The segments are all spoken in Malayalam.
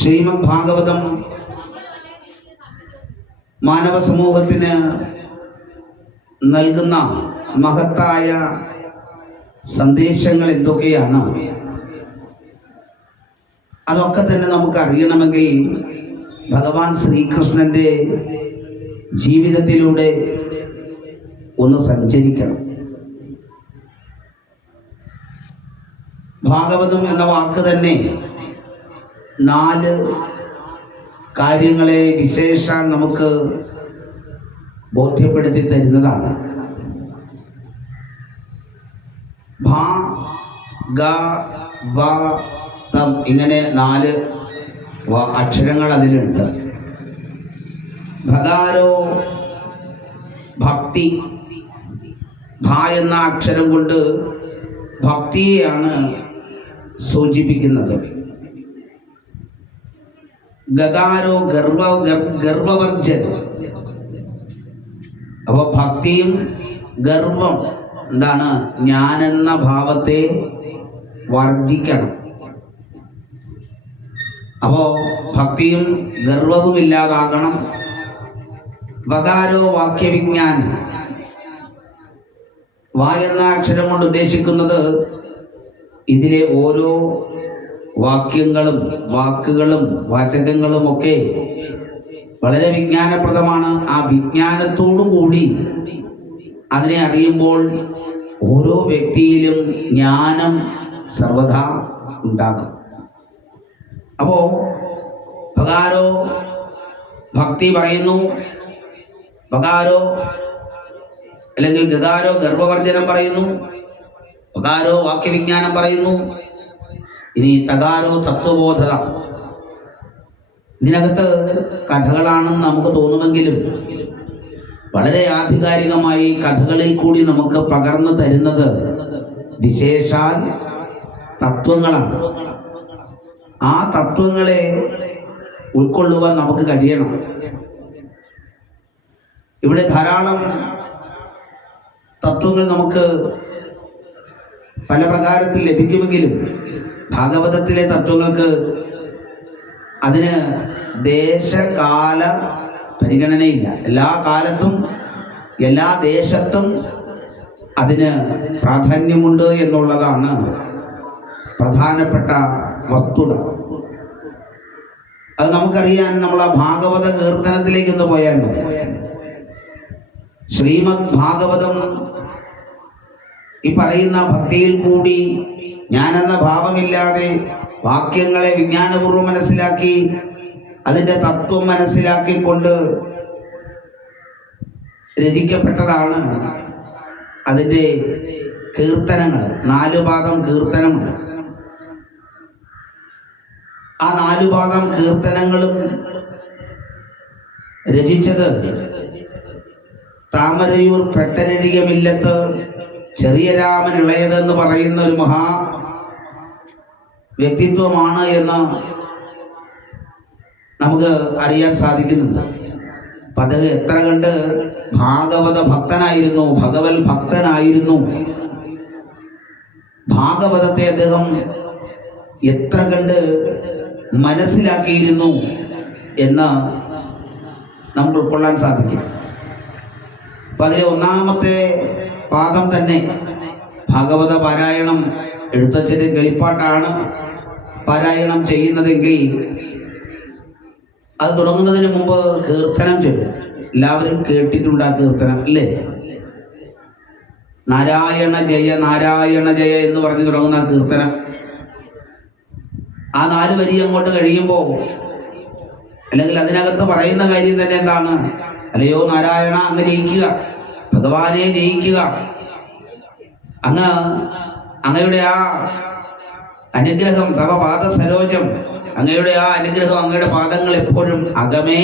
ശ്രീമദ് ഭാഗവതം മാനവ സമൂഹത്തിന് നൽകുന്ന മഹത്തായ സന്ദേശങ്ങൾ എന്തൊക്കെയാണ്? അതൊക്കെ തന്നെ നമുക്ക് അറിയണമെങ്കിൽ ഭഗവാൻ ശ്രീകൃഷ്ണന്റെ ജീവിതത്തിലൂടെ ഒന്ന് സഞ്ചരിക്കണം. ഭാഗവതം എന്ന വാക്ക് തന്നെ 4 കാര്യങ്ങളെ വിശേഷാൽ നമുക്ക് ബോധ്യപ്പെടുത്തി തരുന്നതാണ്. ഭാ ഗ വ തം ഇങ്ങനെ 4 അക്ഷരങ്ങൾ അതിലുണ്ട്. ഭഗാരോ ഭക്തി. ഭ എന്ന അക്ഷരം കൊണ്ട് ഭക്തിയെയാണ് സൂചിപ്പിക്കുന്നത്. ഗഗാരോ ഗർവവർജനം. അപ്പൊ ഭക്തിയും ഗർവം എന്താണ്? ഞാനെന്ന ഭാവത്തെ വർജിക്കണം. അപ്പോ ഭക്തിയും ഗർവവും ഇല്ലാതാകണം. വകാരോ വാക്യവിജ്ഞാനം. വാ എന്ന അക്ഷരം കൊണ്ട് ഉദ്ദേശിക്കുന്നത് ഇതിലെ ഓരോ വാക്യങ്ങളും വാക്കുകളും വാചകങ്ങളും ഒക്കെ വളരെ വിജ്ഞാനപ്രദമാണ്. ആ വിജ്ഞാനത്തോടു കൂടി അതിനെ അറിയുമ്പോൾ ഓരോ വ്യക്തിയിലും ജ്ഞാനം സർവദാ ഉണ്ടാകും. അപ്പോ ഭഗാരോ ഭക്തി പറയുന്നു, ഭഗാരോ അല്ലെങ്കിൽ ഗഗാരോ ഗർഭവർജനം പറയുന്നു, ഭഗാരോ വാക്യവിജ്ഞാനം പറയുന്നു. ഇനി തകാരോ തത്വബോധത. ഇതിനകത്ത് കഥകളാണെന്ന് നമുക്ക് തോന്നുമെങ്കിലും വളരെ ആധികാരികമായി കഥകളിൽ കൂടി നമുക്ക് പകർന്നു തരുന്നത് വിശേഷാൽ തത്വങ്ങളാണ്. ആ തത്വങ്ങളെ ഉൾക്കൊള്ളുവാൻ നമുക്ക് കഴിയണം. ഇവിടെ ധാരാളം തത്വങ്ങൾ നമുക്ക് പല പ്രകാരത്തിൽ ലഭിക്കുമെങ്കിലും ഭാഗവതത്തിലെ തത്വങ്ങൾക്ക് അതിന് ദേശകാല പരിഗണനയില്ല. എല്ലാ കാലത്തും എല്ലാ ദേശത്തും അതിന് പ്രാധാന്യമുണ്ട് എന്നുള്ളതാണ് പ്രധാനപ്പെട്ട വസ്തുത. അത് നമുക്കറിയാൻ നമ്മൾ ആ ഭാഗവത കീർത്തനത്തിലേക്ക് ഒന്ന് പോയാൽ മതി. ശ്രീമദ് ഭാഗവതം ഈ പറയുന്ന ഭക്തിയിൽ കൂടി ഞാനെന്ന ഭാവമില്ലാതെ വാക്യങ്ങളെ വിജ്ഞാനപൂർവ്വം മനസ്സിലാക്കി അതിൻ്റെ തത്വം മനസ്സിലാക്കിക്കൊണ്ട് രചിക്കപ്പെട്ടതാണ് അതിൻ്റെ കീർത്തനങ്ങൾ. 4 പാദം കീർത്തനമുണ്ട്. ആ 4 പാദം കീർത്തനങ്ങളും രചിച്ചത് താമരയൂർ പെട്ടനടികമില്ലത്ത് ചെറിയ രാമൻ ഇളയതെന്ന് പറയുന്ന ഒരു മഹാ വ്യക്തിത്വമാണ് എന്ന് നമുക്ക് അറിയാൻ സാധിക്കുന്നുണ്ട്. അപ്പൊ അദ്ദേഹം എത്ര കണ്ട് ഭാഗവത ഭക്തനായിരുന്നു, ഭഗവത് ഭക്തനായിരുന്നു. ഭാഗവതത്തെ അദ്ദേഹം എത്ര കണ്ട് മനസ്സിലാക്കിയിരുന്നു എന്ന് നമുക്ക് ഉൾക്കൊള്ളാൻ സാധിക്കും. അപ്പൊ അതിലെ 1-ാമത്തെ പാദം തന്നെ ഭാഗവത പാരായണം എഴുത്തച്ഛൻ്റെ കിളിപ്പാട്ടാണ് പാരായണം ചെയ്യുന്നതെങ്കിൽ അത് തുടങ്ങുന്നതിന് മുമ്പ് കീർത്തനം ചൊല്ലും. എല്ലാവരും കേട്ടിട്ടുണ്ട് ആ കീർത്തനം, അല്ലേ? നാരായണ ജയ നാരായണ ജയ എന്ന് പറഞ്ഞു തുടങ്ങുന്ന ആ കീർത്തനം. ആ 4 വരി അങ്ങോട്ട് കഴിയുമ്പോൾ അല്ലെങ്കിൽ അതിനകത്ത് പറയുന്ന കാര്യം തന്നെ എന്താണ്? അല്ലയോ നാരായണ, അങ്ങ് ജയിക്കുക, ഭഗവാനെ ജയിക്കുക. അങ്ങയുടെ ആ അനുഗ്രഹം, തവ പാദ സരോജം, അങ്ങയുടെ ആ അനുഗ്രഹം, അങ്ങയുടെ പാദങ്ങൾ എപ്പോഴും അകമേ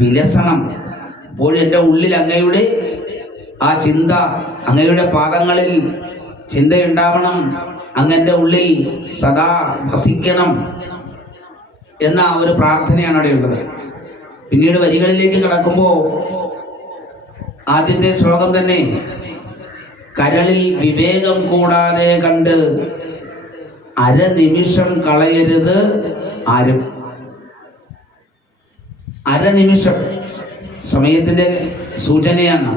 വിലസണം. എപ്പോഴും എൻ്റെ ഉള്ളിൽ അങ്ങയുടെ ആ ചിന്ത, അങ്ങയുടെ പാദങ്ങളിൽ ചിന്തയുണ്ടാവണം, അങ്ങൻ്റെ ഉള്ളിൽ സദാ വസിക്കണം എന്ന ഒരു പ്രാർത്ഥനയാണ് അവിടെ ഉള്ളത്. പിന്നീട് വരികളിലേക്ക് കടക്കുമ്പോൾ ആദ്യത്തെ ശ്ലോകം തന്നെ കരളിൽ വിവേകം കൂടാതെ കണ്ട് അരനിമിഷം കളയരുത് ആരും. അരനിമിഷം സമയത്തിന്റെ സൂചനയാണ്.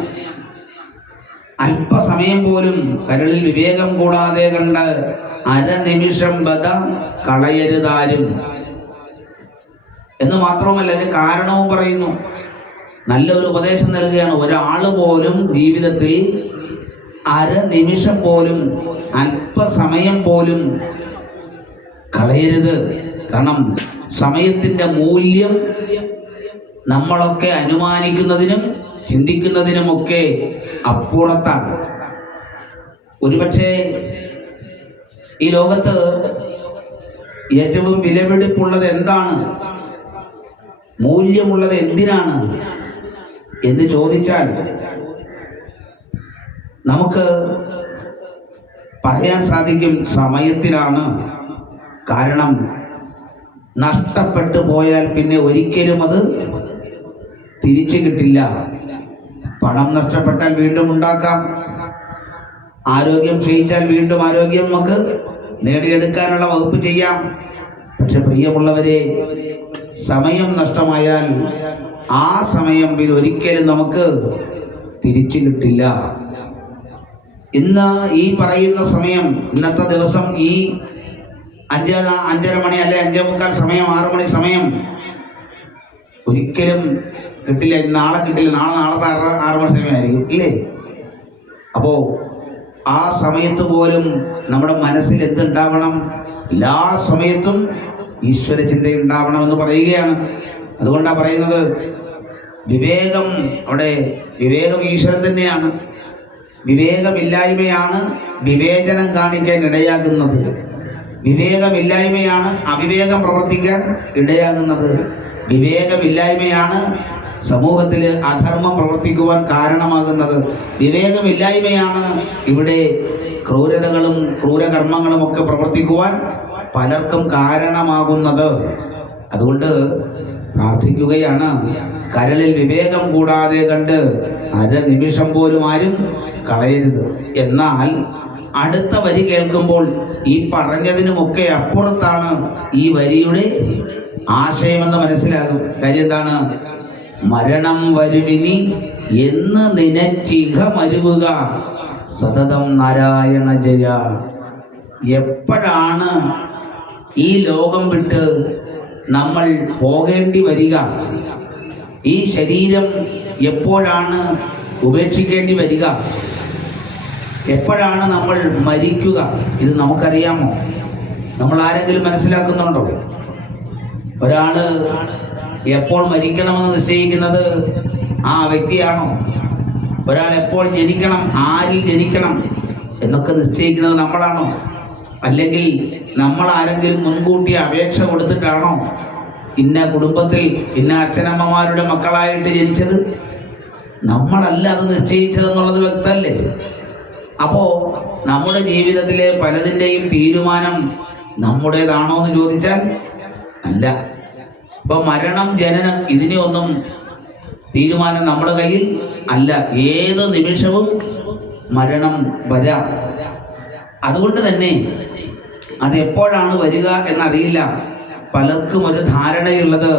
അല്പസമയം പോലും കരളിൽ വിവേകം കൂടാതെ കണ്ട് അരനിമിഷം ബധ കളയരുതാരും എന്ന് മാത്രവുമല്ല, ഇത് കാരണവും പറയുന്നു. നല്ലൊരു ഉപദേശം നൽകുകയാണ്. ഒരാള് പോലും ജീവിതത്തിൽ അരനിമിഷം പോലും അല്പസമയം പോലും കളയരുത്. കാരണം സമയത്തിന്റെ മൂല്യം നമ്മളൊക്കെ അനുമാനിക്കുന്നതിനും ചിന്തിക്കുന്നതിനുമൊക്കെ അപ്പുറത്താണ്. ഒരുപക്ഷെ ഈ ലോകത്ത് ഏറ്റവും വിലപിടിപ്പുള്ളത് എന്താണ്, മൂല്യമുള്ളത് എന്തിനാണ് എന്ന് ചോദിച്ചാൽ നമുക്ക് പറയാൻ സാധിക്കും സമയത്തിലാണ്. കാരണം നഷ്ടപ്പെട്ടു പോയാൽ പിന്നെ ഒരിക്കലും അത് തിരിച്ചു കിട്ടില്ല. പണം നഷ്ടപ്പെട്ടാൽ വീണ്ടും ഉണ്ടാക്കാം, ആരോഗ്യം ക്ഷയിച്ചാൽ വീണ്ടും ആരോഗ്യം നമുക്ക് നേടിയെടുക്കാനുള്ള വകുപ്പ് ചെയ്യാം. പക്ഷെ പ്രിയമുള്ളവരെ, സമയം നഷ്ടമായാൽ ആ സമയം പിന്നെ ഒരിക്കലും നമുക്ക് തിരിച്ചു കിട്ടില്ല. ഇന്ന് ഈ പറയുന്ന സമയം, ഇന്നത്തെ ദിവസം ഈ 5:30 മണി അല്ലെ 5:45 സമയം, 6 മണി സമയം ഒരിക്കലും കിട്ടില്ല. നാളെ കിട്ടില്ല, നാളത്തെ 6 മണി സമയമായിരിക്കും, ഇല്ലേ? അപ്പോ ആ സമയത്ത് പോലും നമ്മുടെ മനസ്സിൽ എന്തുണ്ടാവണം? എല്ലാ സമയത്തും ഈശ്വര ചിന്ത ഉണ്ടാവണമെന്ന് പറയുകയാണ്. അതുകൊണ്ടാണ് പറയുന്നത് വിവേകം. അവിടെ വിവേകം ഈശ്വരൻ തന്നെയാണ്. വിവേകമില്ലായ്മയാണ് വിവേചനം കാണിക്കാൻ ഇടയാകുന്നത്. വിവേകമില്ലായ്മയാണ് അവിവേകം പ്രവർത്തിക്കാൻ ഇടയാകുന്നത്. വിവേകമില്ലായ്മയാണ് സമൂഹത്തിൽ അധർമ്മം പ്രവർത്തിക്കുവാൻ കാരണമാകുന്നത്. വിവേകമില്ലായ്മയാണ് ഇവിടെ ക്രൂരതകളും ക്രൂരകർമ്മങ്ങളും ഒക്കെ പ്രവർത്തിക്കുവാൻ പലർക്കും കാരണമാകുന്നത്. അതുകൊണ്ട് പ്രാർത്ഥിക്കുകയാണ്, കരളിൽ വിവേകം കൂടാതെ കണ്ട് അരനിമിഷം പോലും ആരും കളയരുത്. എന്നാൽ അടുത്ത വരി കേൾക്കുമ്പോൾ ഈ പറഞ്ഞതിനുമൊക്കെ അപ്പുറത്താണ് ഈ വരിയുടെ ആശയമെന്ന് മനസ്സിലാകും. കാര്യം എന്താണ്? മരണം വരുവിനി എന്ന് നിനച്ചിഹ മരുവുക സതതം നാരായണ ജയ. എപ്പോഴാണ് ഈ ലോകം വിട്ട് നമ്മൾ പോകേണ്ടി വരിക? ഈ ശരീരം എപ്പോഴാണ് ഉപേക്ഷിക്കേണ്ടി വരിക? എപ്പോഴാണ് നമ്മൾ മരിക്കുക? ഇത് നമുക്കറിയാമോ? നമ്മൾ ആരെങ്കിലും മനസ്സിലാക്കുന്നുണ്ടോ? ഒരാള് എപ്പോൾ മരിക്കണമെന്ന് നിശ്ചയിക്കുന്നത് ആ വ്യക്തിയാണോ? ഒരാൾ എപ്പോൾ ജനിക്കണം, ആരിൽ ജനിക്കണം എന്നൊക്കെ നിശ്ചയിക്കുന്നത് നമ്മളാണോ? അല്ലെങ്കിൽ നമ്മൾ ആരെങ്കിലും മുൻകൂട്ടി അപേക്ഷ കൊടുത്തിട്ടാണോ ഇന്ന കുടുംബത്തിൽ ഇന്ന അച്ഛനമ്മമാരുടെ മക്കളായിട്ട് ജനിച്ചത്? നമ്മളല്ല അത് നിശ്ചയിച്ചതെന്നുള്ളത് വ്യക്തമല്ലേ? അപ്പോ നമ്മുടെ ജീവിതത്തിലെ പലതിൻ്റെയും തീരുമാനം നമ്മുടേതാണോ എന്ന് ചോദിച്ചാൽ അല്ല. ഇപ്പൊ മരണം, ജനനം, ഇതിനെ ഒന്നും തീരുമാനം നമ്മുടെ കയ്യിൽ അല്ല. ഏത് നിമിഷവും മരണം വരാം. അതുകൊണ്ട് തന്നെ അത് എപ്പോഴാണ് വരിക എന്നറിയില്ല. പലർക്കും ഒരു ധാരണയുള്ളത്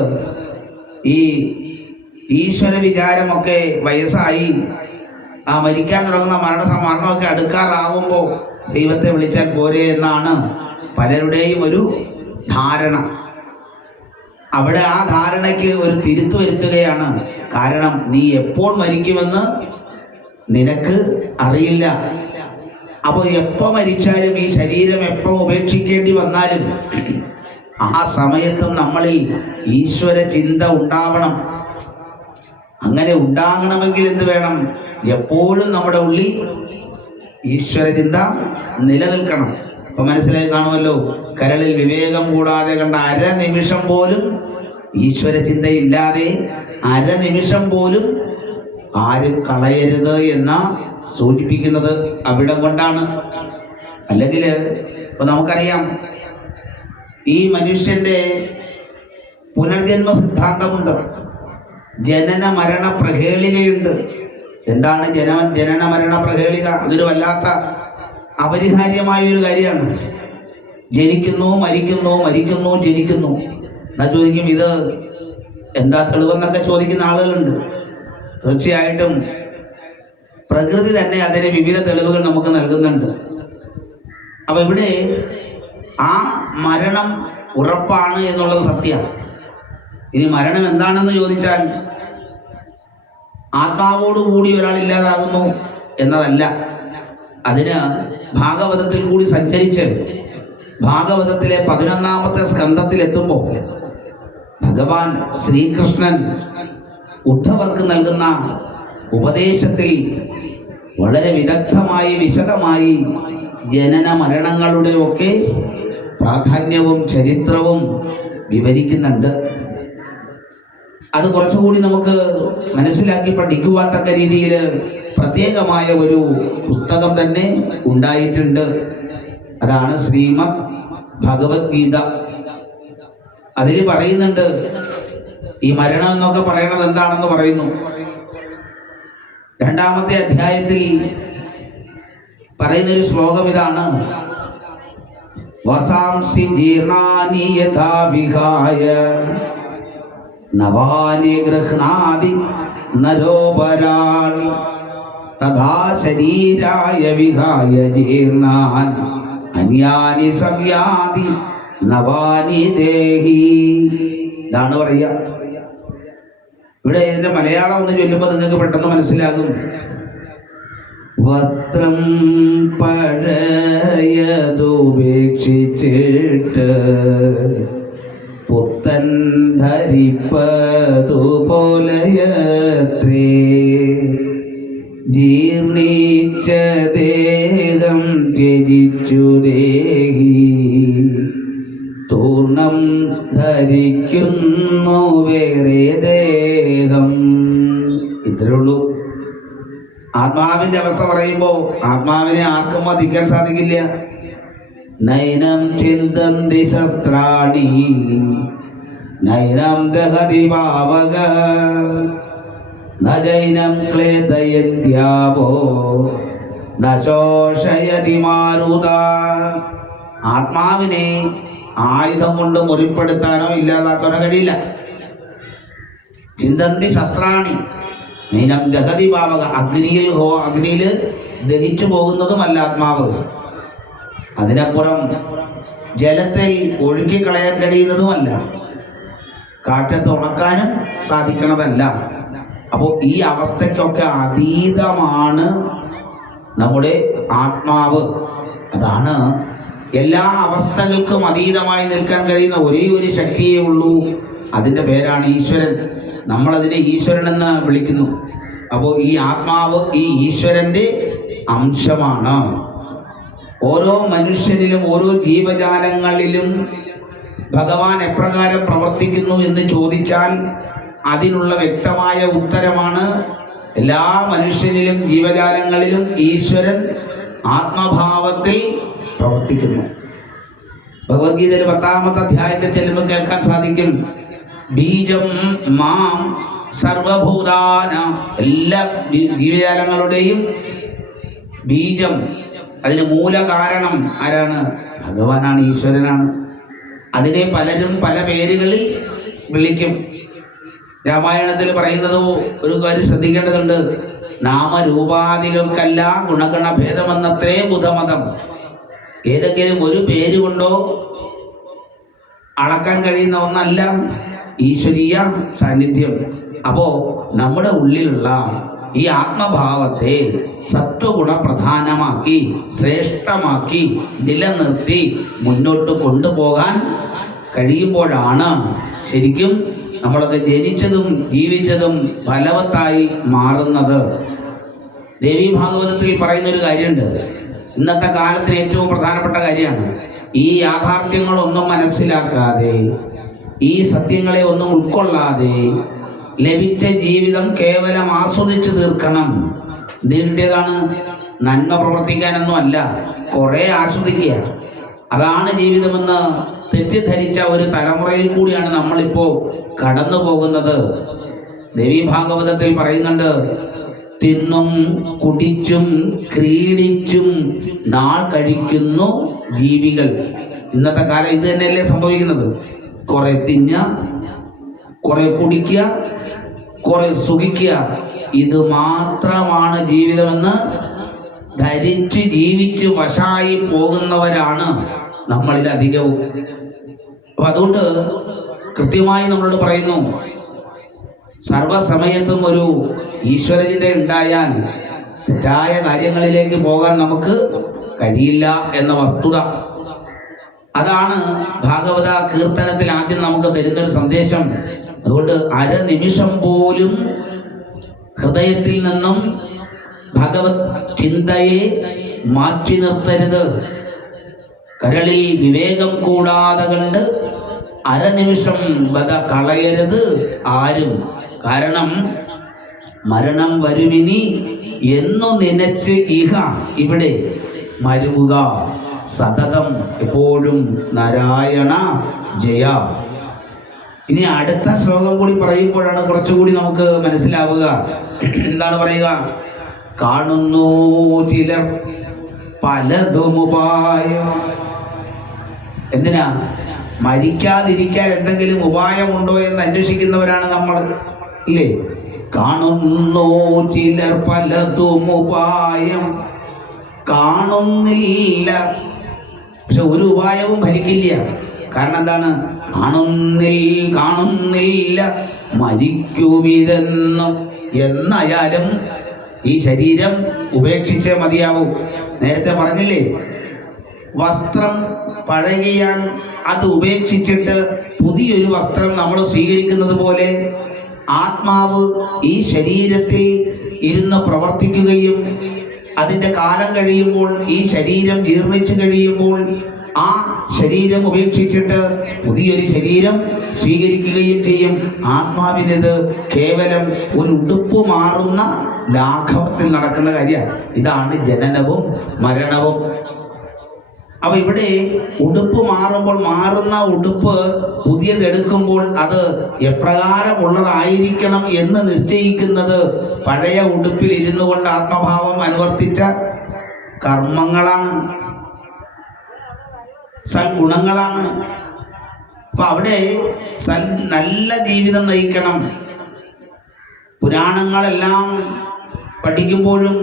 ഈ ഈശ്വര വിചാരമൊക്കെ വയസ്സായി മരിക്കാൻ തുടങ്ങുന്ന മരണമൊക്കെ അടുക്കാറാവുമ്പോൾ ദൈവത്തെ വിളിച്ചാൽ പോരെ എന്നാണ് പലരുടെയും ഒരു ധാരണ. അവിടെ ആ ധാരണയ്ക്ക് ഒരു തിരുത്തു വരുത്തുകയാണ്. കാരണം നീ എപ്പോൾ മരിക്കുമെന്ന് നിനക്ക് അറിയില്ല. അപ്പോൾ എപ്പോ മരിച്ചാലും, ഈ ശരീരം എപ്പോ ഉപേക്ഷിക്കേണ്ടി വന്നാലും ആ സമയത്തും നമ്മളിൽ ഈശ്വര ചിന്ത ഉണ്ടാവണം. അങ്ങനെ ഉണ്ടാകണമെങ്കിൽ എന്ത് വേണം? എപ്പോഴും നമ്മുടെ ഉള്ളിൽ ഈശ്വര ചിന്ത നിലനിൽക്കണം. അപ്പൊ മനസ്സിലായി കാണുമല്ലോ, കരളിൽ വിവേകം കൂടാതെ കണ്ട അരനിമിഷം പോലും ഈശ്വര ചിന്തയില്ലാതെ അരനിമിഷം പോലും ആരും കളയരുത് എന്ന സൂചിപ്പിക്കുന്നത് അവിടം കൊണ്ടാണ്. അല്ലെങ്കിൽ ഇപ്പൊ നമുക്കറിയാം, ഈ മനുഷ്യന്റെ പുനർജന്മ സിദ്ധാന്തമുണ്ട്, ജനന മരണ പ്രഹേളികയുണ്ട്. എന്താണ് ജനന മരണ പ്രഹേളിക? അതൊരു വല്ലാത്ത അപരിഹാര്യമായ ഒരു കാര്യമാണ്. ജനിക്കുന്നു, മരിക്കുന്നു, മരിക്കുന്നു, ജനിക്കുന്നു. എന്നാ ചോദിക്കും, ഇത് എന്താ തെളിവെന്നൊക്കെ ചോദിക്കുന്ന ആളുകളുണ്ട്. തീർച്ചയായിട്ടും പ്രകൃതി തന്നെ അതിന് വിവിധ തെളിവുകൾ നമുക്ക് നൽകുന്നുണ്ട്. അപ്പൊ ഇവിടെ ആ മരണം ഉറപ്പാണ് എന്നുള്ളത് സത്യമാണ്. ഇനി മരണം എന്താണെന്ന് ചോദിച്ചാൽ ആത്മാവോടുകൂടി ഒരാൾ ഇല്ലാതാകുന്നു എന്നതല്ല. അതിന് ഭാഗവതത്തിൽ കൂടി സഞ്ചരിച്ച് ഭാഗവതത്തിലെ 11-ാമത്തെ സ്കന്ധത്തിൽ എത്തുമ്പോൾ ഭഗവാൻ ശ്രീകൃഷ്ണൻ ഉദ്ധവർക്ക് നൽകുന്ന ഉപദേശത്തിൽ വളരെ വിദഗ്ധമായി വിശദമായി ജനന മരണങ്ങളുടെ ഒക്കെ പ്രാധാന്യവും ചരിത്രവും വിവരിക്കുന്നുണ്ട്. അത് കുറച്ചുകൂടി നമുക്ക് മനസ്സിലാക്കി പഠിക്കുവാൻ തക്ക രീതിയിൽ പ്രത്യേകമായ ഒരു പുസ്തകം തന്നെ ഉണ്ടായിട്ടുണ്ട്. അതാണ് ശ്രീമദ് ഭഗവത്ഗീത. അതിൽ പറയുന്നുണ്ട്, ഈ മരണം എന്നൊക്കെ പറയണത് എന്താണെന്ന് പറയുന്നു. 2-ാമത്തെ അധ്യായത്തിൽ പറയുന്നൊരു ശ്ലോകം ഇതാണ്: വസാംസി ജീർണാനി യഥാ വിഹായ നവാനി ഗൃഹ്ണാതി നരോപരാണി തഥാ ശരീരായ വിഹായ ജീർണാൻ അന്യാനി സംയാതി നവാനി ദേഹി. ഇതാണ് പറയുക. ഇവിടെ ഇതിന്റെ മലയാളം ഒന്ന് ചൊല്ലുമ്പോൾ നിങ്ങൾക്ക് പെട്ടെന്ന് മനസ്സിലാകും. വസ്ത്രം പഴയതുപേക്ഷിച്ചിട്ട് പുത്തൻ ധരിപ്പതുപോലെയത്രേ ജീർണിച്ച ദേഹം ത്യജിച്ചു ദേഹി തൂർണം ധരിക്കുന്നു വേറെ ദേഹം. ഇത്രേ ഉള്ളൂ. ആത്മാവിന്റെ അവസ്ഥ പറയുമ്പോൾ ആത്മാവിനെ ആർക്കും വധിക്കാൻ സാധിക്കില്ല. നൈനം ചിന്തന്തി ശസ്ത്രാണി നൈനം ദഹതി പാവക നൈനം ക്ലേദയത്യാവോ നശോഷയതി മാരുത. ആത്മാവിനെ ആയുധം കൊണ്ട് മുറിപ്പെടുത്താനോ ഇല്ലാതാക്കാനോ കഴിയില്ല. ചിന്തന്തി ശസ്ത്രാണി നൈനം ദഹതി പാവക. അഗ്നിയിൽ ദഹിച്ചു പോകുന്നതുമല്ല ആത്മാവ്. അതിനപ്പുറം ജലത്തിൽ ഒഴുകിക്കളയാൻ കഴിയുന്നതുമല്ല. കാറ്റത്ത് ഉണക്കാനും സാധിക്കണതല്ല. അപ്പോൾ ഈ അവസ്ഥയ്ക്കൊക്കെ അതീതമാണ് നമ്മുടെ ആത്മാവ്. അതാണ് എല്ലാ അവസ്ഥകൾക്കും അതീതമായി നിൽക്കാൻ കഴിയുന്ന ഒരേ ഒരു ശക്തിയേ ഉള്ളൂ. അതിൻ്റെ പേരാണ് ഈശ്വരൻ. നമ്മളതിനെ ഈശ്വരൻ എന്ന് വിളിക്കുന്നു. അപ്പോൾ ഈ ആത്മാവ് ഈ ഈശ്വരന്റെ അംശമാണ്. ഓരോ മനുഷ്യരിലും ഓരോ ജീവജാലങ്ങളിലും ഭഗവാൻ എപ്രകാരം പ്രവർത്തിക്കുന്നു എന്ന് ചോദിച്ചാൽ അതിനുള്ള വ്യക്തമായ ഉത്തരമാണ് എല്ലാ മനുഷ്യരിലും ജീവജാലങ്ങളിലും ഈശ്വരൻ ആത്മഭാവത്തിൽ പ്രവർത്തിക്കുന്നു. ഭഗവത്ഗീതയിൽ 10-ാമത്തെ അധ്യായത്തിൽ ചെല്ലുമ്പോൾ കേൾക്കാൻ സാധിക്കും, ബീജം മാം സർവഭൂതാന. എല്ലാ ജീവജാലങ്ങളുടെയും ബീജം, അതിന് മൂലകാരണം ആരാണ്? ഭഗവാനാണ്, ഈശ്വരനാണ്. അതിനെ പലരും പല പേരുകളിൽ വിളിക്കും. രാമായണത്തിൽ പറയുന്നത് ഒരു കാര്യം ശ്രദ്ധിക്കേണ്ടതുണ്ട്. നാമരൂപാദികൾക്കല്ല ഗുണഗണ ഭേദമെന്നത്രേ ബുധമതം. ഏതെങ്കിലും ഒരു പേര് കൊണ്ടോ അളക്കാൻ കഴിയുന്ന ഒന്നല്ല ഈശ്വരീയ സാന്നിധ്യം. അപ്പോ നമ്മുടെ ഉള്ളിലുള്ള ഈ ആത്മഭാവത്തെ സത്വഗുണ പ്രധാനമാക്കി ശ്രേഷ്ഠമാക്കി നിലനിർത്തി മുന്നോട്ട് കൊണ്ടുപോകാൻ കഴിയുമ്പോഴാണ് ശരിക്കും നമ്മളൊക്കെ ജനിച്ചതും ജീവിച്ചതും ഫലവത്തായി മാറുന്നത്. ദേവി ഭാഗവതത്തിൽ പറയുന്നൊരു കാര്യമുണ്ട്. ഇന്നത്തെ കാലത്തിന് ഏറ്റവും പ്രധാനപ്പെട്ട കാര്യമാണ്. ഈ യാഥാർത്ഥ്യങ്ങളൊന്നും മനസ്സിലാക്കാതെ, ഈ സത്യങ്ങളെ ഒന്നും ഉൾക്കൊള്ളാതെ ലഭിച്ച ജീവിതം കേവലം ആസ്വദിച്ചു തീർക്കണം. ഇതിൻ്റെതാണ് നന്മ പ്രവർത്തിക്കാനൊന്നും അല്ല, കുറെ ആസ്വദിക്കുക, അതാണ് ജീവിതമെന്ന് തെറ്റിദ്ധരിച്ച ഒരു തലമുറയിൽ കൂടിയാണ് നമ്മളിപ്പോ കടന്നു പോകുന്നത്. ദേവി ഭാഗവതത്തിൽ പറയുന്നുണ്ട്, തിന്നും കുടിച്ചും ക്രീഡിച്ചും നാൾ കഴിക്കുന്നു ജീവികൾ. ഇന്നത്തെ കാലം ഇത് തന്നെയല്ലേ സംഭവിക്കുന്നത്. കുറെ തിന്ന, കുറെ കുടിക്കുക, കുറെ സുഖിക്കുക, ഇത് മാത്രമാണ് ജീവിതമെന്ന് ധരിച്ച് ജീവിച്ച് വശായി പോകുന്നവരാണ് നമ്മളിൽ അധികവും. അപ്പൊ അതുകൊണ്ട് കൃത്യമായി നമ്മളോട് പറയുന്നു, സർവസമയത്തും ഒരു ഈശ്വരചിന്ത ഉണ്ടായാൽ തെറ്റായ കാര്യങ്ങളിലേക്ക് പോകാൻ നമുക്ക് കഴിയില്ല എന്ന വസ്തുത. അതാണ് ഭാഗവത കീർത്തനത്തിൽ ആദ്യം നമുക്ക് തരുന്നൊരു സന്ദേശം. അതുകൊണ്ട് അരനിമിഷം പോലും ഹൃദയത്തിൽ നിന്നും ഭഗവത് ചിന്തയെ മാറ്റി നിർത്തരുത്. കരളിൽ വിവേകം കൂടാതെ കണ്ട് അരനിമിഷം വധ കളയരുത് ആരും. കാരണം മരണം വരുമിനി എന്നു നനച്ച് ഇഹ ഇവിടെ മരുവുക സതതം എപ്പോഴും നാരായണ ജയ. ഇനി അടുത്ത ശ്ലോകം കൂടി പറയുമ്പോഴാണ് കുറച്ചുകൂടി നമുക്ക് മനസ്സിലാവുക. എന്താണ് പറയുക? കാണുന്നു ചിലർ പലതും ഉപായം. എന്തിനാ? മരിക്കാതിരിക്കാൻ എന്തെങ്കിലും ഉപായമുണ്ടോ എന്ന് അന്വേഷിക്കുന്നവരാണ് നമ്മൾ, ഇല്ലേ? കാണുന്നു ചിലർ പലതും ഉപായം, കാണുന്നില്ല. പക്ഷെ ഒരു ഉപായവും ഫലിക്കില്ല. കാരണം എന്താണ്? കാണുന്നില്ല മരിക്കുമിതെന്നും എന്നായാലും ഈ ശരീരം ഉപേക്ഷിച്ചേ മതിയാവൂ. നേരത്തെ പറഞ്ഞില്ലേ, വസ്ത്രം പഴകിയാൽ അത് ഉപേക്ഷിച്ചിട്ട് പുതിയൊരു വസ്ത്രം നമ്മൾ സ്വീകരിക്കുന്നത് പോലെ ആത്മാവ് ഈ ശരീരത്തിൽ ഇരുന്ന് പ്രവർത്തിക്കുകയും അതിൻ്റെ കാലം കഴിയുമ്പോൾ ഈ ശരീരം ജീർണിച്ചു കഴിയുമ്പോൾ ആ ശരീരം ഉപേക്ഷിച്ചിട്ട് പുതിയൊരു ശരീരം സ്വീകരിക്കുകയും ചെയ്യും. ആത്മാവിനത് കേവലം ഒരു ഉടുപ്പ് മാറുന്ന ലാഘവത്തിൽ നടക്കുന്ന കാര്യമാണ്. ഇതാണ് ജനനവും മരണവും. അപ്പൊ ഇവിടെ ഉടുപ്പ് മാറുമ്പോൾ, മാറുന്ന ഉടുപ്പ് പുതിയതെടുക്കുമ്പോൾ അത് എപ്രകാരമുള്ളതായിരിക്കണം എന്ന് നിശ്ചയിക്കുന്നത് പഴയ ഉടുപ്പിൽ ഇരുന്നു കൊണ്ട് ആത്മഭാവം അനുവർത്തിച്ച കർമ്മങ്ങളാണ്, സൽഗുണങ്ങളാണ്. അപ്പൊ അവിടെ നല്ല ജീവിതം നയിക്കണം. പുരാണങ്ങളെല്ലാം പഠിക്കുമ്പോഴും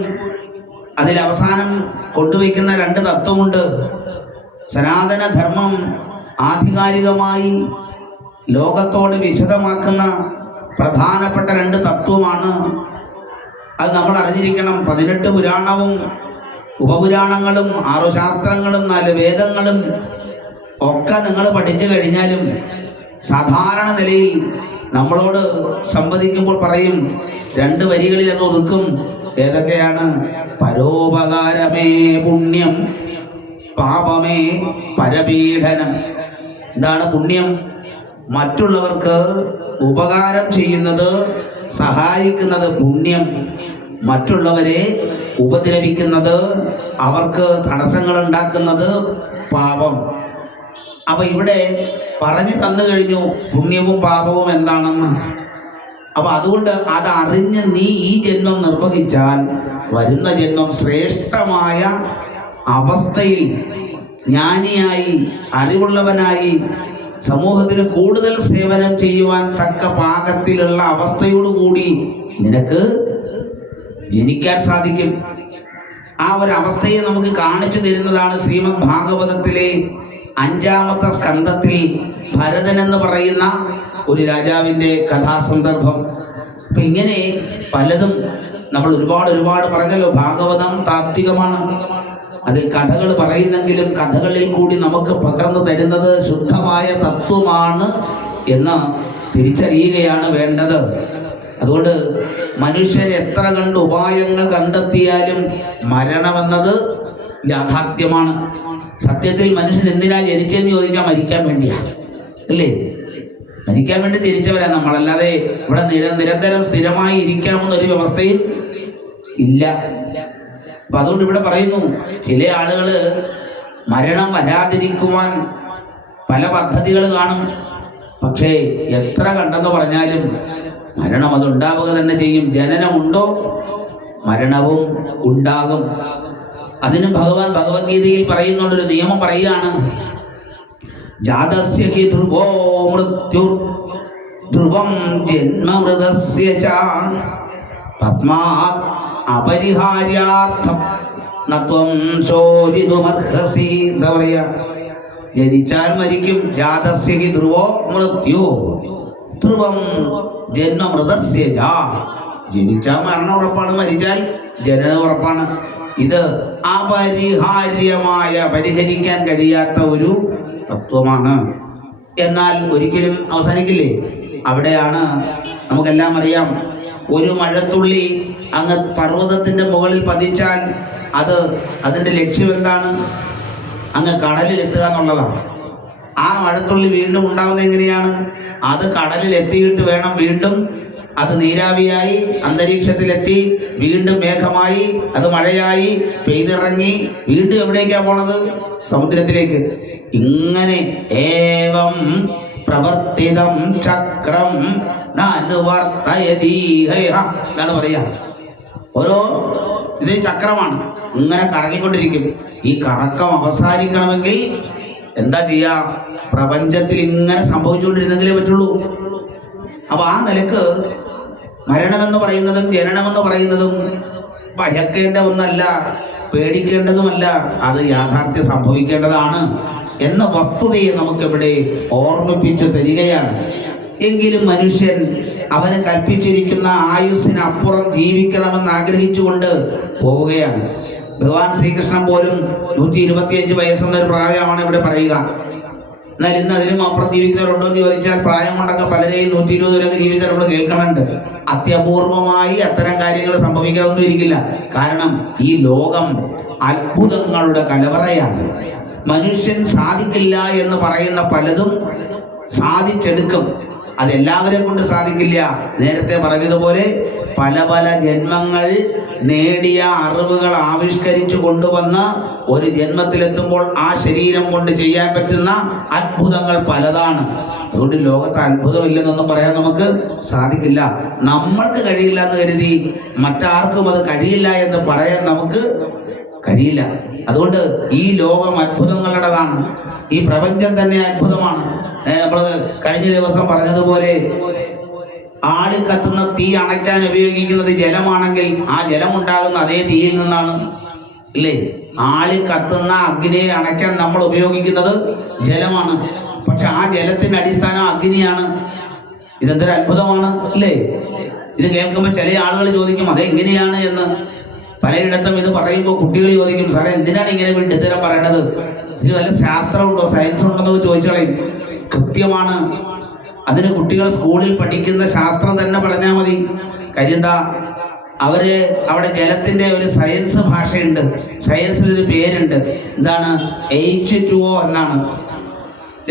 അതിലവസാനം കൊണ്ടുവയ്ക്കുന്ന രണ്ട് തത്വമുണ്ട്. സനാതനധർമ്മം ആധികാരികമായി ലോകത്തോട് വിശദമാക്കുന്ന പ്രധാനപ്പെട്ട രണ്ട് തത്വമാണ്. അത് നമ്മൾ അറിഞ്ഞിരിക്കണം. 18 പുരാണവും ഉപപുരാണങ്ങളും 6 ശാസ്ത്രങ്ങളും 4 വേദങ്ങളും ഒക്കെ നിങ്ങൾ പഠിച്ചു കഴിഞ്ഞാലും സാധാരണ നിലയിൽ നമ്മളോട് സംവദിക്കുമ്പോൾ പറയും, 2 വരികളിൽ അത് ഒതുക്കും. ഏതൊക്കെയാണ്? പരോപകാരമേ പുണ്യം, പാപമേ പരപീഡനം. എന്താണ് പുണ്യം? മറ്റുള്ളവർക്ക് ഉപകാരം ചെയ്യുന്നത്, സഹായിക്കുന്നത് പുണ്യം. മറ്റുള്ളവരെ ഉപദ്രവിക്കുന്നത്, അവർക്ക് തടസ്സങ്ങൾ ഉണ്ടാക്കുന്നത് പാപം. അപ്പൊ ഇവിടെ പറഞ്ഞു തന്നു കഴിഞ്ഞു പുണ്യവും പാപവും എന്താണെന്ന്. അപ്പൊ അതുകൊണ്ട് അത് അറിഞ്ഞ് നീ ഈ ജന്മം നിർവഹിച്ചാൽ വരുന്ന ജന്മം ശ്രേഷ്ഠമായ അവസ്ഥയിൽ ജ്ഞാനിയായി, അറിവുള്ളവനായി, സമൂഹത്തിന് കൂടുതൽ സേവനം ചെയ്യുവാൻ തക്ക പാകത്തിലുള്ള അവസ്ഥയോടുകൂടി നിനക്ക് ജനിക്കാൻ സാധിക്കും. ആ ഒരു അവസ്ഥയെ നമുക്ക് കാണിച്ചു തരുന്നതാണ് ശ്രീമദ് ഭാഗവതത്തിലെ 5-ാമത്തെ സ്കന്ധത്തിൽ ഭരതൻ എന്ന് പറയുന്ന ഒരു രാജാവിൻ്റെ കഥാസന്ദർഭം. അപ്പൊ ഇങ്ങനെ പലതും നമ്മൾ ഒരുപാട് പറഞ്ഞല്ലോ. ഭാഗവതം താത്വികമാണ്. അതിൽ കഥകൾ പറയുന്നെങ്കിലും കഥകളിൽ കൂടി നമുക്ക് പകർന്നു തരുന്നത് ശുദ്ധമായ തത്വമാണ് എന്ന് തിരിച്ചറിയുകയാണ് വേണ്ടത്. അതുകൊണ്ട് മനുഷ്യർ എത്ര കണ്ട് ഉപായങ്ങൾ കണ്ടെത്തിയാലും മരണമെന്നത് യാഥാർത്ഥ്യമാണ്. സത്യത്തിൽ മനുഷ്യൻ എന്തിനാ ജനിച്ചെന്ന് ചോദിച്ചാൽ മരിക്കാൻ വേണ്ടിയാ, അല്ലേ? മരിക്കാൻ വേണ്ടി തിരിച്ചവരാ നമ്മളല്ലാതെ ഇവിടെ നിരന്തരം സ്ഥിരമായി ഇരിക്കാമെന്നൊരു വ്യവസ്ഥയും ഇല്ല. അപ്പൊ അതുകൊണ്ട് ഇവിടെ പറയുന്നു, ചില ആളുകള് മരണം വരാതിരിക്കുവാൻ പല പദ്ധതികൾ കാണും. പക്ഷേ എത്ര കണ്ടെന്ന് പറഞ്ഞാലും മരണം അതുണ്ടാവുക തന്നെ ചെയ്യും. ജനനമുണ്ടോ മരണവും ഉണ്ടാകും. അതിന് ഭഗവാൻ ഭഗവത്ഗീതയിൽ പറയുന്നുണ്ടൊരു നിയമം പറയുകയാണ്. ജാതസ്യ ഹി ധ്രുവോ മൃത്യുർ ധ്രുവം ജന്മമൃതസ്യ ച തസ്മാത് അപരിഹാര്യാർത്ഥം നത്വം ശോചിതുമർഹസി. എന്താ പറയാ? ജനിച്ചാൽ മരിക്കും. ജാതസ്യ ഹി ധ്രുവോ മൃത്യു ധ്രുവം ജന്മമൃതസ്യ ച. ജനിച്ചാൽ മരണം ഉറപ്പാണ്, മരിച്ചാൽ ജനന ഉറപ്പാണ്. ഇത് അപരിഹാര്യമായ, പരിഹരിക്കാൻ കഴിയാത്ത ഒരു തത്വമാണ്. എന്നാൽ ഒരിക്കലും അവസാനിക്കില്ലേ? അവിടെയാണ് നമുക്കെല്ലാം അറിയാം, ഒരു മഴത്തുള്ളി അങ്ങ് പർവ്വതത്തിന്റെ മുകളിൽ പതിച്ചാൽ അതിന്റെ ലക്ഷ്യം എന്താണ്? അങ്ങ് കടലിൽ എത്തുക എന്നുള്ളതാണ്. ആ മഴത്തുള്ളി വീണ്ടും ഉണ്ടാവുന്നത് എങ്ങനെയാണ്? അത് കടലിൽ എത്തിയിട്ട് വേണം വീണ്ടും അത് നീരാവിയായി അന്തരീക്ഷത്തിലെത്തി, വീണ്ടും മേഘമായി, അത് മഴയായി പെയ്തിറങ്ങി, വീണ്ടും എവിടേക്കാ പോണത്? സമുദ്രത്തിലേക്ക്. ഇങ്ങനെ ഏവം പ്രവർത്തിതം ചക്രം എന്നാണ് പറയാ. ഓരോ ഇത് ചക്രമാണ്, ഇങ്ങനെ കറങ്ങിക്കൊണ്ടിരിക്കും. ഈ കറക്കം അവസാനിക്കണമെങ്കിൽ എന്താ ചെയ്യാ? പ്രപഞ്ചത്തിൽ ഇങ്ങനെ സംഭവിച്ചുകൊണ്ടിരുന്നെങ്കിലേ പറ്റുള്ളൂ. അപ്പൊ ആ നിലക്ക് മരണമെന്ന് പറയുന്നതും ജനനമെന്ന് പറയുന്നതും ഭയക്കേണ്ട ഒന്നല്ല, പേടിക്കേണ്ടതുമല്ല, അത് യാഥാർത്ഥ്യം സംഭവിക്കേണ്ടതാണ് എന്ന വസ്തുതയെ നമുക്കിവിടെ ഓർമ്മിപ്പിച്ചു തരികയാണ്. എങ്കിലും മനുഷ്യൻ അവന് കൽപ്പിച്ചിരിക്കുന്ന ആയുസ്സിനപ്പുറം ജീവിക്കണമെന്ന് ആഗ്രഹിച്ചുകൊണ്ട് പോവുകയാണ്. ഭഗവാൻ ശ്രീകൃഷ്ണൻ പോലും 125 വയസ്സെന്നൊരു പ്രായമാണ് ഇവിടെ പറയുക. എന്നാൽ ഇന്ന് അതിനും അപ്പുറം ജീവിക്കുന്നവരുണ്ടോ എന്ന് ചോദിച്ചാൽ പ്രായം കൊണ്ടൊക്കെ പലരെയും 120 ജീവിച്ചാൽ നമ്മൾ കേൾക്കണുണ്ട്. അത്യപൂർവമായി അത്തരം കാര്യങ്ങൾ സംഭവിക്കാതൊന്നും ഇരിക്കില്ല. കാരണം ഈ ലോകം അത്ഭുതങ്ങളുടെ കലവറയാണ്. മനുഷ്യൻ സാധിക്കില്ല എന്ന് പറയുന്ന പലതും സാധിച്ചെടുക്കും. അതെല്ലാവരെ കൊണ്ട് സാധിക്കില്ല. നേരത്തെ പറഞ്ഞതുപോലെ പല പല ജന്മങ്ങൾ നേടിയ അറിവുകൾ ആവിഷ്കരിച്ചു കൊണ്ടുവന്ന് ഒരു ജന്മത്തിലെത്തുമ്പോൾ ആ ശരീരം കൊണ്ട് ചെയ്യാൻ പറ്റുന്ന അത്ഭുതങ്ങൾ പലതാണ്. അതുകൊണ്ട് ലോകത്ത് അത്ഭുതമില്ലെന്നൊന്നും പറയാൻ നമുക്ക് സാധിക്കില്ല. നമ്മൾക്ക് കഴിയില്ല എന്ന് കരുതി മറ്റാർക്കും അത് കഴിയില്ല എന്ന് പറയാൻ നമുക്ക് കഴിയില്ല. അതുകൊണ്ട് ഈ ലോകം അത്ഭുതങ്ങളുടേതാണ്. ഈ പ്രപഞ്ചം തന്നെ അത്ഭുതമാണ്. നമ്മൾ കഴിഞ്ഞ ദിവസം പറഞ്ഞതുപോലെ ആളി കത്തുന്ന തീ അണയ്ക്കാൻ ഉപയോഗിക്കുന്നത് ജലമാണെങ്കിൽ ആ ജലം ഉണ്ടാകുന്ന അതേ തീയിൽ നിന്നാണ്, ഇല്ലേ? ആളി കത്തുന്ന അഗ്നിയെ അണയ്ക്കാൻ നമ്മൾ ഉപയോഗിക്കുന്നത് ജലമാണ്. പക്ഷെ ആ ജലത്തിന്റെ അടിസ്ഥാനം അഗ്നിയാണ്. ഇതെന്തൊരു അത്ഭുതമാണ്, അല്ലേ? ഇത് കേൾക്കുമ്പോൾ ചില ആളുകൾ ചോദിക്കും അതെങ്ങനെയാണ് എന്ന്. പലയിടത്തും ഇത് പറയുമ്പോൾ കുട്ടികൾ ചോദിക്കും, സാറേ എന്തിനാണ് ഇങ്ങനെ വിഡ്ഢിത്തരം പറയണത്? ഇതിന് വല്ല ശാസ്ത്രമുണ്ടോ, സയൻസ് ഉണ്ടെന്നോ ചോദിച്ചോളയും. കൃത്യമാണ്. അതിന് കുട്ടികൾ സ്കൂളിൽ പഠിക്കുന്ന ശാസ്ത്രം തന്നെ പറഞ്ഞാൽ മതി. കാര്യം എന്താ? അവര് അവിടെ ജലത്തിന്റെ ഒരു സയൻസ് ഭാഷയുണ്ട്, സയൻസിലൊരു പേരുണ്ട്. എന്താണ്? H2O എന്നാണ്.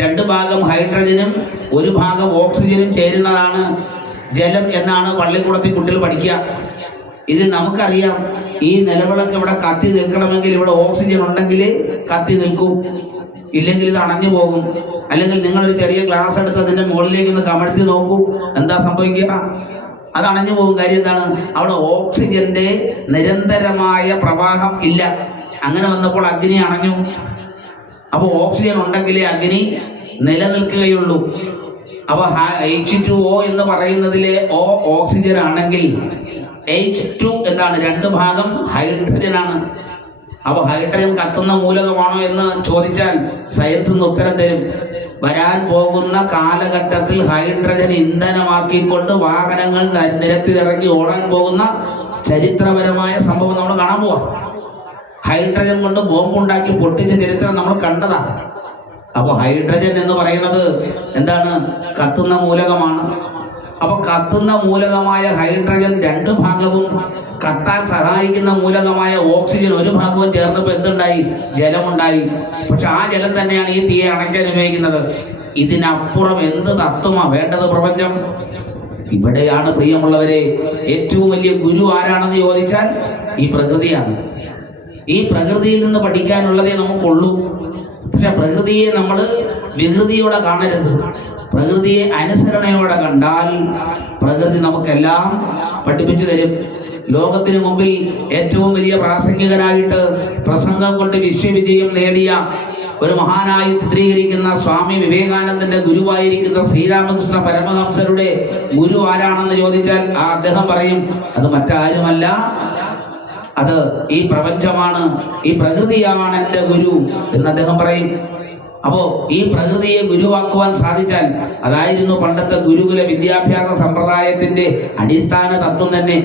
2 ഭാഗം ഹൈഡ്രജനും 1 ഭാഗം ഓക്സിജനും ചേരുന്നതാണ് ജലം എന്നാണ് പള്ളിക്കൂടത്തിൽ കുട്ടികൾ പഠിക്കുക. ഇത് നമുക്കറിയാം. ഈ നിലവിളക്ക് ഇവിടെ കത്തി നിൽക്കണമെങ്കിൽ ഇവിടെ ഓക്സിജൻ ഉണ്ടെങ്കിൽ കത്തി നിൽക്കൂ, ഇല്ലെങ്കിൽ ഇത് അണഞ്ഞു പോകും. അല്ലെങ്കിൽ നിങ്ങളൊരു ചെറിയ ഗ്ലാസ് എടുത്ത് അതിന്റെ മുകളിലേക്ക് ഒന്ന് കമഴ്ത്തി നോക്കൂ, എന്താ സംഭവിക്കുക? അത് അണഞ്ഞു പോകും. കാര്യം എന്താണ്? അവിടെ ഓക്സിജന്റെ നിരന്തരമായ പ്രവാഹം ഇല്ല. അങ്ങനെ വന്നപ്പോൾ അഗ്നി അണഞ്ഞു. അപ്പോൾ ഓക്സിജൻ ഉണ്ടെങ്കിലേ അഗ്നി നിലനിൽക്കുകയുള്ളൂ. അപ്പൊ H2O എന്ന് പറയുന്നതിലെ O ഓക്സിജൻ ആണെങ്കിൽ H2 എന്താണ്? 2 ഭാഗം ഹൈഡ്രജൻ ആണ്. അപ്പൊ ഹൈഡ്രജൻ കത്തുന്ന മൂലകമാണോ എന്ന് ചോദിച്ചാൽ സയൻസ് ഉത്തരം തരും. വരാൻ പോകുന്ന കാലഘട്ടത്തിൽ ഹൈഡ്രജൻ ഇന്ധനമാക്കിക്കൊണ്ട് വാഹനങ്ങൾ നിരത്തിലിറങ്ങി ഓടാൻ പോകുന്ന ചരിത്രപരമായ സംഭവം നമ്മൾ കാണാൻ പോവാം. ഹൈഡ്രജൻ കൊണ്ട് ബോംബുണ്ടാക്കി പൊട്ടിച്ച ചരിത്രം നമ്മൾ കണ്ടതാണ്. അപ്പൊ ഹൈഡ്രജൻ എന്ന് പറയുന്നത് എന്താണ്? കത്തുന്ന മൂലകമാണ്. അപ്പൊ കത്തുന്ന മൂലകമായ ഹൈഡ്രജൻ 2 ഭാഗവും കത്താൻ സഹായിക്കുന്ന മൂലകമായ ഓക്സിജൻ 1 ഭാഗവും ചേർന്നപ്പോൾ എന്തുണ്ടായി? ജലമുണ്ടായി. പക്ഷെ ആ ജലം തന്നെയാണ് ഈ തീയെ അണയ്ക്കാൻ ഉപയോഗിക്കുന്നത്. ഇതിനപ്പുറം എന്ത് തത്വമാ വേണ്ടത് പ്രപഞ്ചം? ഇവിടെയാണ് പ്രിയമുള്ളവരെ ഏറ്റവും വലിയ ഗുരു ആരാണെന്ന് ചോദിച്ചാൽ ഈ പ്രകൃതിയാണ്. ഈ പ്രകൃതിയിൽ നിന്ന് പഠിക്കാനുള്ളതേ നമുക്കുള്ളൂ. പക്ഷെ പ്രകൃതിയെ നമ്മൾ വികൃതിയോടെ കാണരുത്. പ്രകൃതിയെ അനുസരണയോടെ കണ്ടാൽ പ്രകൃതി നമുക്കെല്ലാം പഠിപ്പിച്ചു തരും. ലോകത്തിന് മുമ്പിൽ ഏറ്റവും വലിയ പ്രാസംഗികനായിട്ട് പ്രസംഗം കൊണ്ട് വിശ്വവിജയം നേടിയ ഒരു മഹാനായി ചിത്രീകരിക്കുന്ന സ്വാമി വിവേകാനന്ദന്റെ ഗുരുവായിരിക്കുന്ന ശ്രീരാമകൃഷ്ണ പരമഹംസരുടെ ഗുരു ആരാണെന്ന് ചോദിച്ചാൽ അദ്ദേഹം പറയും അത് മറ്റാരുമല്ല, അത് ഈ പ്രപഞ്ചമാണ്, ഈ പ്രകൃതിയാണ് എൻ്റെ ഗുരു എന്ന് അദ്ദേഹം പറയും. അപ്പോ ഈ പ്രകൃതിയെ ഗുരുവാക്കുവാൻ സാധിച്ചാൽ അതായിരുന്നു പണ്ടത്തെ ഗുരുകുല വിദ്യാഭ്യാസ സമ്പ്രദായത്തിന്റെ അടിസ്ഥാന തത്വം തന്നെ.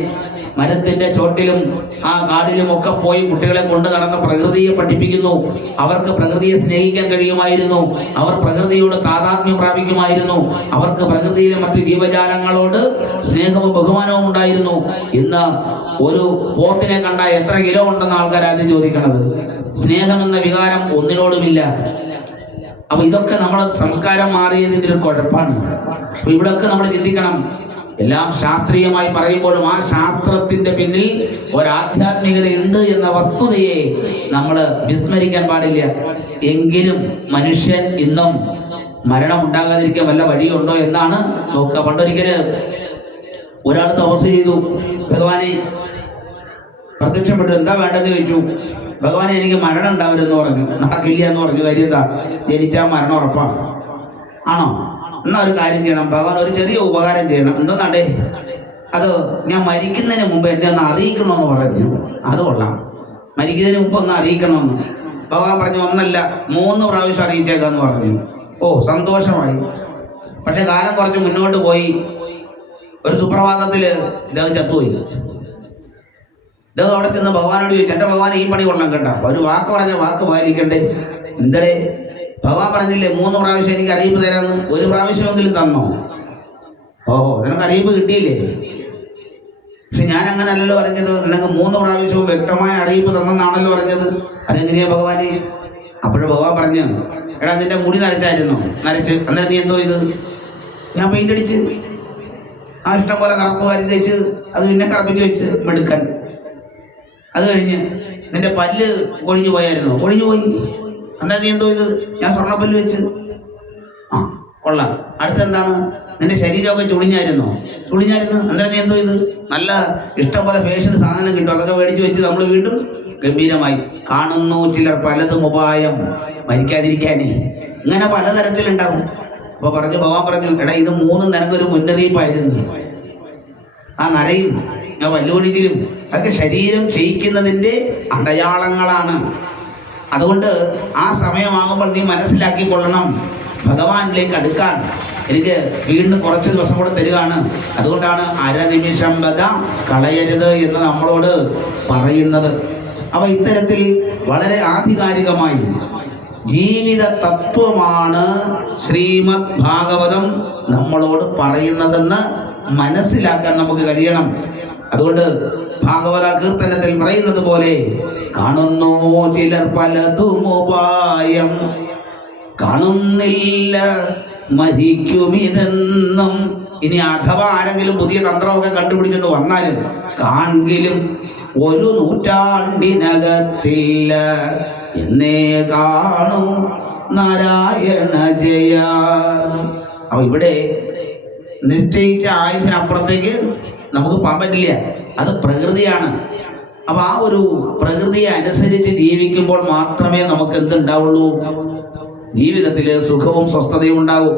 മരത്തിന്റെ ചോട്ടിലും ആ കാടിലും ഒക്കെ പോയി കുട്ടികളെ കൊണ്ട് നടന്ന പ്രകൃതിയെ പഠിപ്പിക്കുന്നു. അവർക്ക് പ്രകൃതിയെ സ്നേഹിക്കാൻ കഴിയുമായിരുന്നു, അവർ പ്രകൃതിയോട് താതാത്മ്യം പ്രാപിക്കുമായിരുന്നു, അവർക്ക് പ്രകൃതിയിലെ മറ്റ് ജീവജാലങ്ങളോട് സ്നേഹവും ബഹുമാനവും ഉണ്ടായിരുന്നു. ഇന്ന് ഒരു പോത്തിനെ കണ്ട എത്ര കിലോ ഉണ്ടെന്ന് ആൾക്കാർ ആദ്യം ചോദിക്കണത്. സ്നേഹമെന്ന വികാരം ഒന്നിനോടുമില്ല. അപ്പൊ ഇതൊക്കെ നമ്മുടെ സംസ്കാരം മാറിയതിന്റെ ഒരു കുഴപ്പമാണ്. അപ്പൊ ഇവിടെയൊക്കെ നമ്മൾ ചിന്തിക്കണം, എല്ലാം ശാസ്ത്രീയമായി പറയുമ്പോഴും ആ ശാസ്ത്രത്തിന്റെ പിന്നിൽ ഒരാധ്യാത്മികത ഉണ്ട് എന്ന വസ്തുതയെ നമ്മൾ വിസ്മരിക്കാൻ പാടില്ല. എങ്കിലും മനുഷ്യൻ ഇന്നും മരണം ഉണ്ടാകാതിരിക്കാൻ വല്ല വഴിയുണ്ടോ എന്നാണ് നോക്കുക. പണ്ടൊരിക്കല് ഒരാൾ തപസ് ചെയ്തു, ഭഗവാനെ പ്രത്യക്ഷപ്പെട്ടു, എന്താ വേണ്ടെന്ന് ചോദിച്ചു. ഭഗവാനെ എനിക്ക് മരണം ഉണ്ടാവരുതെന്ന് പറഞ്ഞു. നടക്കില്ല എന്ന് പറഞ്ഞു. കാര്യം എന്താ? ജനിച്ചാൽ മരണം ഉറപ്പാണ്. ആണോ? എന്നാ ഒരു കാര്യം ചെയ്യണം, ഭഗവാൻ ഒരു ചെറിയ ഉപകാരം ചെയ്യണം. എന്താണേ? അത് ഞാൻ മരിക്കുന്നതിന് മുമ്പ് എന്നെ ഒന്ന് അറിയിക്കണമെന്ന് പറഞ്ഞു. അത് കൊള്ളാം, മരിക്കുന്നതിന് മുമ്പ് ഒന്ന് അറിയിക്കണമെന്ന്. ഭഗവാൻ പറഞ്ഞു, ഒന്നല്ല 3 പ്രാവശ്യം അറിയിച്ചേക്കാന്ന് പറഞ്ഞു. ഓ, സന്തോഷമായി. പക്ഷെ കാലം കുറച്ച് മുന്നോട്ട് പോയി. ഒരു സുപ്രഭാതത്തില് ഇദ്ദേഹം ചത്തുപോയി. ഇദ്ദേഹം അവിടെ ചെന്ന് ഭഗവാനോട് ചോദിച്ചു, എന്റെ ഭഗവാൻ ഈ പണി കൊള്ളാൻ കേട്ടാ, ഒരു വാക്ക് പറഞ്ഞ വാക്ക് പാലിക്കണ്ടേ? എന്തേ ഭഗവാൻ പറഞ്ഞില്ലേ 3 പ്രാവശ്യം എനിക്ക് അറിയിപ്പ് തരാമെന്ന്? 1 പ്രാവശ്യമെങ്കിലും തന്നോ? ഓഹോ, നിനക്ക് അറിയിപ്പ് കിട്ടിയില്ലേ? പക്ഷെ ഞാൻ അങ്ങനെ അല്ലല്ലോ പറഞ്ഞത്, നിനക്ക് 3 പ്രാവശ്യവും വ്യക്തമായ അറിയിപ്പ് തന്നെന്നാണല്ലോ പറഞ്ഞത്. അതെങ്ങനെയാ ഭഗവാനെ? അപ്പോഴും ഭഗവാൻ പറഞ്ഞു, എടാ നിന്റെ മുടി നരച്ചായിരുന്നോ? നരച്ച്. അന്നേരം നീ എന്തോ ഇത്? ഞാൻ പെയിന്റ് അടിച്ച് ആ ഇഷ്ടം പോലെ കറുപ്പ് വാരി തേച്ച് അത് പിന്നെ കറപ്പിച്ച് വെച്ച് മെടുക്കാൻ. അത് കഴിഞ്ഞ് നിന്റെ പല്ല് കൊഴിഞ്ഞു പോയായിരുന്നോ? കൊഴിഞ്ഞു പോയി. അന്നേരം നീ എന്തോ ഇത്? ഞാൻ സ്വർണ്ണപ്പല്ല് വെച്ച്. ആ, കൊള്ളാം. അടുത്തെന്താണ്? നിന്റെ ശരീരമൊക്കെ ചുളിഞ്ഞായിരുന്നോ? ചുളിഞ്ഞായിരുന്നു. അന്നേരം നീ എന്തോ ഇത്? നല്ല ഇഷ്ടം പോലെ ഫാഷൻ സാധനം കിട്ടും, അതൊക്കെ മേടിച്ച് വെച്ച് നമ്മൾ വീണ്ടും ഗംഭീരമായി. കാണുന്നു ചിലർ പലതും ഉപായം മരിക്കാതിരിക്കാനേ. ഇങ്ങനെ പലതരത്തിലുണ്ടാവും. അപ്പൊ ഭഗവാൻ പറഞ്ഞു, എടാ ഇത് 3 നിനക്കൊരു മുന്നറിയിപ്പായിരുന്നു. ആ നരയും ആ വല്ലുകൊഴിച്ചിലും അതൊക്കെ ശരീരം ക്ഷയിക്കുന്നതിന്റെ അടയാളങ്ങളാണ്. അതുകൊണ്ട് ആ സമയമാകുമ്പോൾ നീ മനസ്സിലാക്കിക്കൊള്ളണം, ഭഗവാനിലേക്ക് അടുക്കാൻ എനിക്ക് വീണ്ടും കുറച്ച് ദിവസം കൂടെ തരികയാണ്. അതുകൊണ്ടാണ് അരനിമിഷം വധ കളയരുത് എന്ന് നമ്മളോട് പറയുന്നത്. അപ്പൊ ഇത്തരത്തിൽ വളരെ ആധികാരികമായി ജീവിത തത്വമാണ് ശ്രീമദ് ഭാഗവതം നമ്മളോട് പറയുന്നതെന്ന് മനസ്സിലാക്കാൻ നമുക്ക് കഴിയണം. അതുകൊണ്ട് ഭാഗവത കീർത്തനത്തിൽ പറയുന്നത് പോലെ, കാണുന്നു ചിലർ പലതും ഉപായം, കാണുന്നില്ല മരിക്കുമിതെന്നും. ഇനി അഥവാ ആരെങ്കിലും പുതിയ തന്ത്രമൊക്കെ കണ്ടുപിടിച്ചിട്ട് വന്നാലും കാണെങ്കിലും 1 നൂറ്റാണ്ടിനകത്തില്ല എന്നേ കാണൂ നാരായണ ജയ. അപ്പൊ ഇവിടെ നിശ്ചയിച്ച ആയുസിനപ്പുറത്തേക്ക് നമുക്ക് പോകാൻ പറ്റില്ല. അത് പ്രകൃതിയാണ്. അപ്പൊ ആ ഒരു പ്രകൃതിയെ അനുസരിച്ച് ജീവിക്കുമ്പോൾ മാത്രമേ നമുക്ക് എന്തുണ്ടാവുള്ളൂ? ജീവിതത്തിൽ സുഖവും സ്വസ്ഥതയും ഉണ്ടാവും.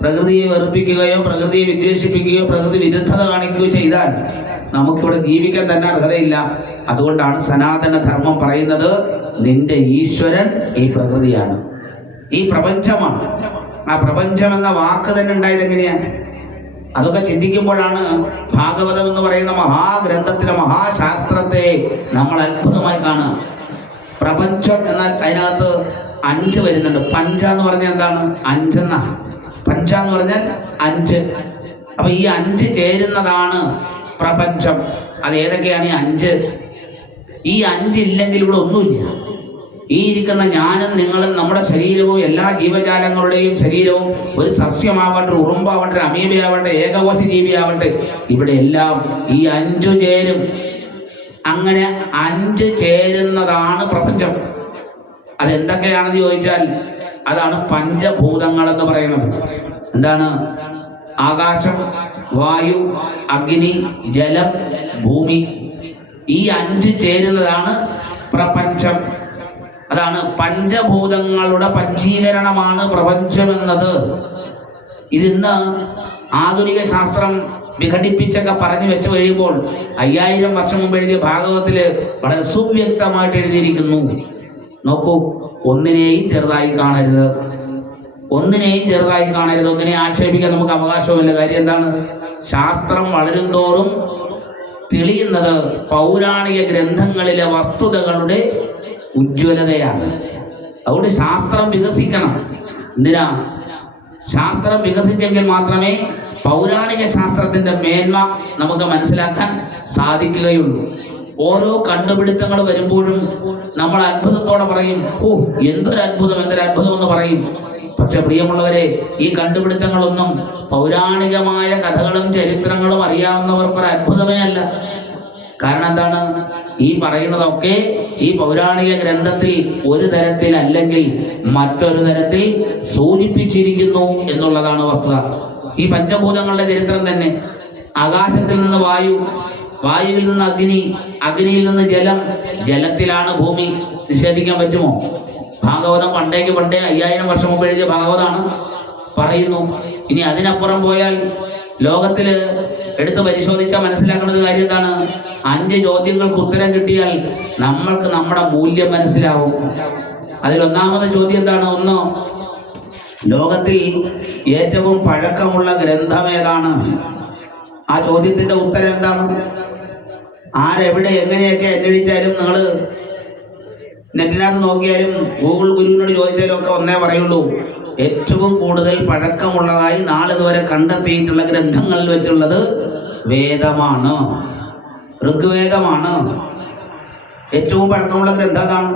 പ്രകൃതിയെ വെറുപ്പിക്കുകയോ പ്രകൃതിയെ വിദ്വേഷിപ്പിക്കുകയോ പ്രകൃതി വിരുദ്ധത കാണിക്കുകയോ ചെയ്താൽ നമുക്കിവിടെ ജീവിക്കാൻ തന്നെ അർഹതയില്ല. അതുകൊണ്ടാണ് സനാതന ധർമ്മം പറയുന്നത്, നിന്റെ ഈശ്വരൻ ഈ പ്രകൃതിയാണ്, ഈ പ്രപഞ്ചമാണ്. ആ പ്രപഞ്ചം എന്ന വാക്ക് തന്നെ ഉണ്ടായത് എങ്ങനെയാണ്? അതൊക്കെ ചിന്തിക്കുമ്പോഴാണ് ഭാഗവതം എന്ന് പറയുന്ന മഹാഗ്രന്ഥത്തിലെ മഹാശാസ്ത്രത്തെ നമ്മൾ അത്ഭുതമായി കാണുക. പ്രപഞ്ചം എന്നാൽ അതിനകത്ത് 5 വരുന്നുണ്ട്. പഞ്ച എന്ന് പറഞ്ഞാൽ എന്താണ്? 5 എന്നാ. പഞ്ച എന്ന് പറഞ്ഞാൽ 5. അപ്പൊ ഈ 5 ചേരുന്നതാണ് പ്രപഞ്ചം. അത് ഏതൊക്കെയാണ് ഈ 5? ഈ 5 ഇല്ലെങ്കിൽ ഇവിടെ ഒന്നുമില്ല. ഈ ഇരിക്കുന്ന ഞാനും നിങ്ങളും നമ്മുടെ ശരീരവും എല്ലാ ജീവജാലങ്ങളുടെയും ശരീരവും, ഒരു സസ്യമാവട്ടെ, ഉറുമ്പാവട്ടെ, അമീബയാവട്ടെ, ഏകകോശ ജീവിയാവട്ടെ, ഇവിടെ എല്ലാം ഈ 5 ചേരും. അങ്ങനെ 5 ചേരുന്നതാണ് പ്രപഞ്ചം. അതെന്തൊക്കെയാണെന്ന് ചോദിച്ചാൽ അതാണ് പഞ്ചഭൂതങ്ങൾ എന്ന് പറയുന്നത്. എന്താണ്? ആകാശം, വായു, അഗ്നി, ജലം, ഭൂമി. ഈ 5 ചേരുന്നതാണ് പ്രപഞ്ചം. അതാണ് പഞ്ചഭൂതങ്ങളുടെ പഞ്ചീകരണമാണ് പ്രപഞ്ചമെന്നത്. ഇതിന്ന് ആധുനിക ശാസ്ത്രം വിഘടിപ്പിച്ചൊക്കെ പറഞ്ഞു വെച്ച് കഴിയുമ്പോൾ 5000 വർഷം മുമ്പ് എഴുതിയ ഭാഗവത്തില് വളരെ സുവ്യക്തമായിട്ട് എഴുതിയിരിക്കുന്നു. നോക്കൂ, ഒന്നിനെയും ചെറുതായി കാണരുത്, ഒന്നിനെയും ചെറുതായി കാണരുത്. ഒന്നിനെ ആക്ഷേപിക്കാൻ നമുക്ക് അവകാശമില്ല. കാര്യം എന്താണ്? ശാസ്ത്രം വളരും തോറും തെളിയുന്നത് പൗരാണിക ഗ്രന്ഥങ്ങളിലെ വസ്തുതകളുടെ ഉജ്ജ്വലതയാണ്. അതുകൊണ്ട് ശാസ്ത്രം വികസിക്കണം. എന്തിനാ? ശാസ്ത്രം വികസിച്ചെങ്കിൽ മാത്രമേ പൗരാണിക ശാസ്ത്രത്തിന്റെ മേന്മ നമുക്ക് മനസ്സിലാക്കാൻ സാധിക്കുകയുള്ളൂ. ഓരോ കണ്ടുപിടുത്തങ്ങൾ വരുമ്പോഴും നമ്മൾ അത്ഭുതത്തോടെ പറയും, ഓ എന്തൊരു അത്ഭുതം, എന്തൊരു അത്ഭുതം എന്ന് പറയും. പക്ഷെ പ്രിയമുള്ളവരെ, ഈ കണ്ടുപിടുത്തങ്ങളൊന്നും പൗരാണികമായ കഥകളും ചരിത്രങ്ങളും അറിയാവുന്നവർക്കൊരു അത്ഭുതമേ അല്ല. കാരണം എന്താണ്? ഈ പറയുന്നതൊക്കെ ഈ പൗരാണിക ഗ്രന്ഥത്തിൽ ഒരു തരത്തിൽ അല്ലെങ്കിൽ മറ്റൊരു തരത്തിൽ സൂചിപ്പിച്ചിരിക്കുന്നു എന്നുള്ളതാണ് വസ്തുത. ഈ പഞ്ചഭൂതങ്ങളുടെ ചരിത്രം തന്നെ, ആകാശത്തിൽ നിന്ന് വായു, വായുവിൽ നിന്ന് അഗ്നി, അഗ്നിയിൽ നിന്ന് ജലം, ജലത്തിലാണ് ഭൂമി. നിഷേധിക്കാൻ പറ്റുമോ? ഭാഗവതം പണ്ടേ 5000 വർഷം മുമ്പ് എഴുതിയ ഭാഗവതമാണ് പറയുന്നു. ഇനി അതിനപ്പുറം പോയാൽ ലോകത്തില് എടുത്ത് പരിശോധിച്ചാൽ മനസ്സിലാക്കുന്ന കാര്യം എന്താണ്? 5 ചോദ്യങ്ങൾക്ക് ഉത്തരം കിട്ടിയാൽ നമ്മൾക്ക് നമ്മുടെ മൂല്യം മനസ്സിലാവും. അതിൽ ഒന്നാമത്തെ ചോദ്യം എന്താണ്? ഒന്ന്, ലോകത്തിൽ ഏറ്റവും പഴക്കമുള്ള ഗ്രന്ഥം ഏതാണ്? ആ ചോദ്യത്തിന്റെ ഉത്തരം എന്താണ്? ആരെവിടെ എങ്ങനെയൊക്കെ അന്വേഷിച്ചാലും, നിങ്ങൾ നെറ്റിനകത്ത് നോക്കിയാലും ഗൂഗിൾ ഗുരുവിനോട് ചോദിച്ചാലും ഒക്കെ ഒന്നേ പറയുള്ളൂ, ഏറ്റവും കൂടുതൽ പഴക്കമുള്ളതായി നാളിതുവരെ കണ്ടെത്തിയിട്ടുള്ള ഗ്രന്ഥങ്ങളിൽ വെച്ചുള്ളത് വേദമാണ്, ഋഗ്വേദമാണ്. ഏറ്റവും പഴക്കമുള്ള ഗ്രന്ഥമാണ്.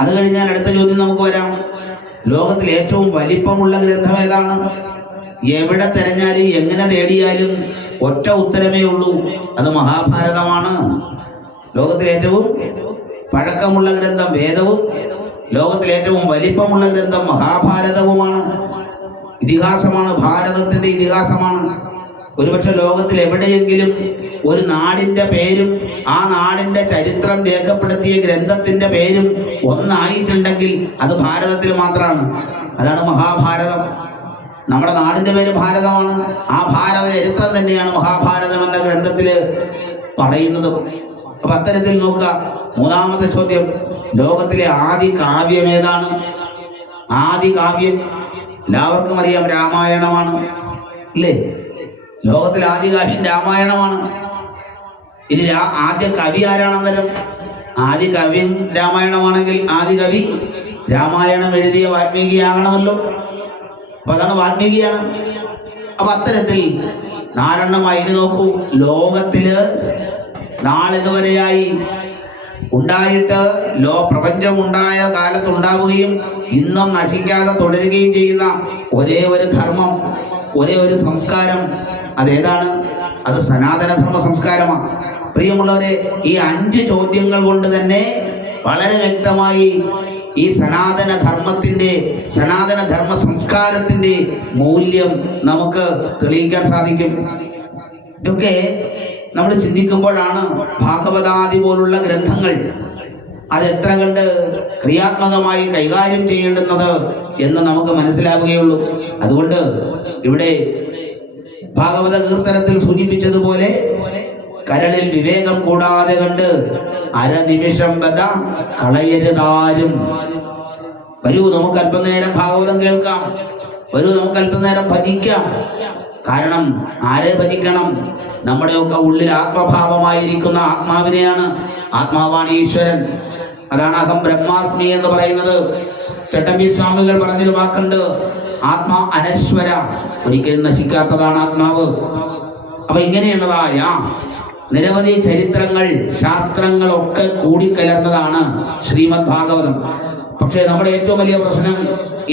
അത് കഴിഞ്ഞാൽ അടുത്ത ചോദ്യം നമുക്ക് വരാം, ലോകത്തിൽ ഏറ്റവും വലിപ്പമുള്ള ഗ്രന്ഥം ഏതാണ്? എവിടെ തിരഞ്ഞാലും എങ്ങനെ തേടിയാലും ഒറ്റ ഉത്തരമേ ഉള്ളൂ, അത് മഹാഭാരതമാണ്. ലോകത്തിൽ ഏറ്റവും പഴക്കമുള്ള ഗ്രന്ഥം വേദവും ലോകത്തിൽ ഏറ്റവും വലിപ്പമുള്ള ഗ്രന്ഥം മഹാഭാരതവുമാണ്. ഇതിഹാസമാണ്, ഭാരതത്തിന്റെ ഇതിഹാസമാണ്. ഒരുപക്ഷെ ലോകത്തിൽ എവിടെയെങ്കിലും ഒരു നാടിന്റെ പേരും ആ നാടിന്റെ ചരിത്രം രേഖപ്പെടുത്തിയ ഗ്രന്ഥത്തിന്റെ പേരും ഒന്നായിട്ടുണ്ടെങ്കിൽ അത് ഭാരതത്തിൽ മാത്രമാണ്. അതാണ് മഹാഭാരതം. നമ്മുടെ നാടിന്റെ പേര് ഭാരതമാണ്. ആ ഭാരത ചരിത്രം തന്നെയാണ് മഹാഭാരതം എന്ന ഗ്രന്ഥത്തില് പറയുന്നത്. അപ്പൊ അത്തരത്തിൽ നോക്കുക. മൂന്നാമത്തെ ചോദ്യം, ലോകത്തിലെ ആദി കാവ്യം ഏതാണ്? ആദി കാവ്യം എല്ലാവർക്കും അറിയാം, രാമായണമാണ്, ഇല്ലേ? ലോകത്തിലെ ആദ്യ കാവ്യം രാമായണമാണ്. ഇനി ആദ്യ കവി ആരാണെന്നേരം? ആദ്യ കവി രാമായണമാണെങ്കിൽ ആദ്യ കവി രാമായണം എഴുതിയ വാൽമീകിയാകണമല്ലോ. അപ്പൊ അതാണ് വാൽമീകിയാണ്. അപ്പൊ അത്തരത്തിൽ നാലെണ്ണമായി ഇനി നോക്കൂ. ലോകത്തില് നാളിതുവരെയായി ഉണ്ടായിട്ട് പ്രപഞ്ചം ഉണ്ടായ കാലത്തുണ്ടാവുകയും ഇന്നും നശിക്കാതെ തുടരുകയും ചെയ്യുന്ന ഒരേ ഒരു ധർമ്മം, ഒരേ ഒരു സംസ്കാരം, അതേതാണ്? അത് സനാതനധർമ്മ സംസ്കാരമാണ്. പ്രിയമുള്ളവരെ, ഈ 5 ചോദ്യങ്ങൾ കൊണ്ട് തന്നെ വളരെ വ്യക്തമായി ഈ സനാതനധർമ്മത്തിന്റെ, സനാതനധർമ്മ സംസ്കാരത്തിന്റെ മൂല്യം നമുക്ക് തെളിയിക്കാൻ സാധിക്കും. ഇതൊക്കെ നമ്മൾ ചിന്തിക്കുമ്പോഴാണ് ഭാഗവതാദി പോലുള്ള ഗ്രന്ഥങ്ങൾ അതെത്ര കണ്ട് ക്രിയാത്മകമായി കൈകാര്യം ചെയ്യേണ്ടുന്നത് എന്ന് നമുക്ക് മനസ്സിലാവുകയുള്ളൂ. അതുകൊണ്ട് ഇവിടെ ഭാഗവത കീർത്തനത്തിൽ സൂചിപ്പിച്ചതുപോലെ കരളിൽ വിവേകം കൂടാതെ കണ്ട് അരനിമിഷം വധ കളയരുതാരും. വരൂ, നമുക്ക് അല്പനേരം ഭാഗവതം കേൾക്കാം. വരൂ, നമുക്ക് അല്പനേരം ഭജിക്കാം. കാരണം ആരെ ഭജിക്കണം? നമ്മുടെയൊക്കെ ഉള്ളിൽ ആത്മഭാവമായിരിക്കുന്ന ആത്മാവിനെയാണ്. ആത്മാവാണ് ഈശ്വരൻ. അതാണ് അഹം ബ്രഹ്മാസ്മി എന്ന് പറയുന്നത്. ചട്ടമ്പി സ്വാമികൾ പറഞ്ഞൊരു വാക്കുണ്ട്, ആത്മാ അനശ്വര, ഒരിക്കലും നശിക്കാത്തതാണ് ആത്മാവ്. അപ്പൊ ഇങ്ങനെയുള്ളതായ നിരവധി ചരിത്രങ്ങൾ, ശാസ്ത്രങ്ങളൊക്കെ കൂടിക്കലർന്നതാണ് ശ്രീമദ് ഭാഗവതം. പക്ഷെ നമ്മുടെ ഏറ്റവും വലിയ പ്രശ്നം,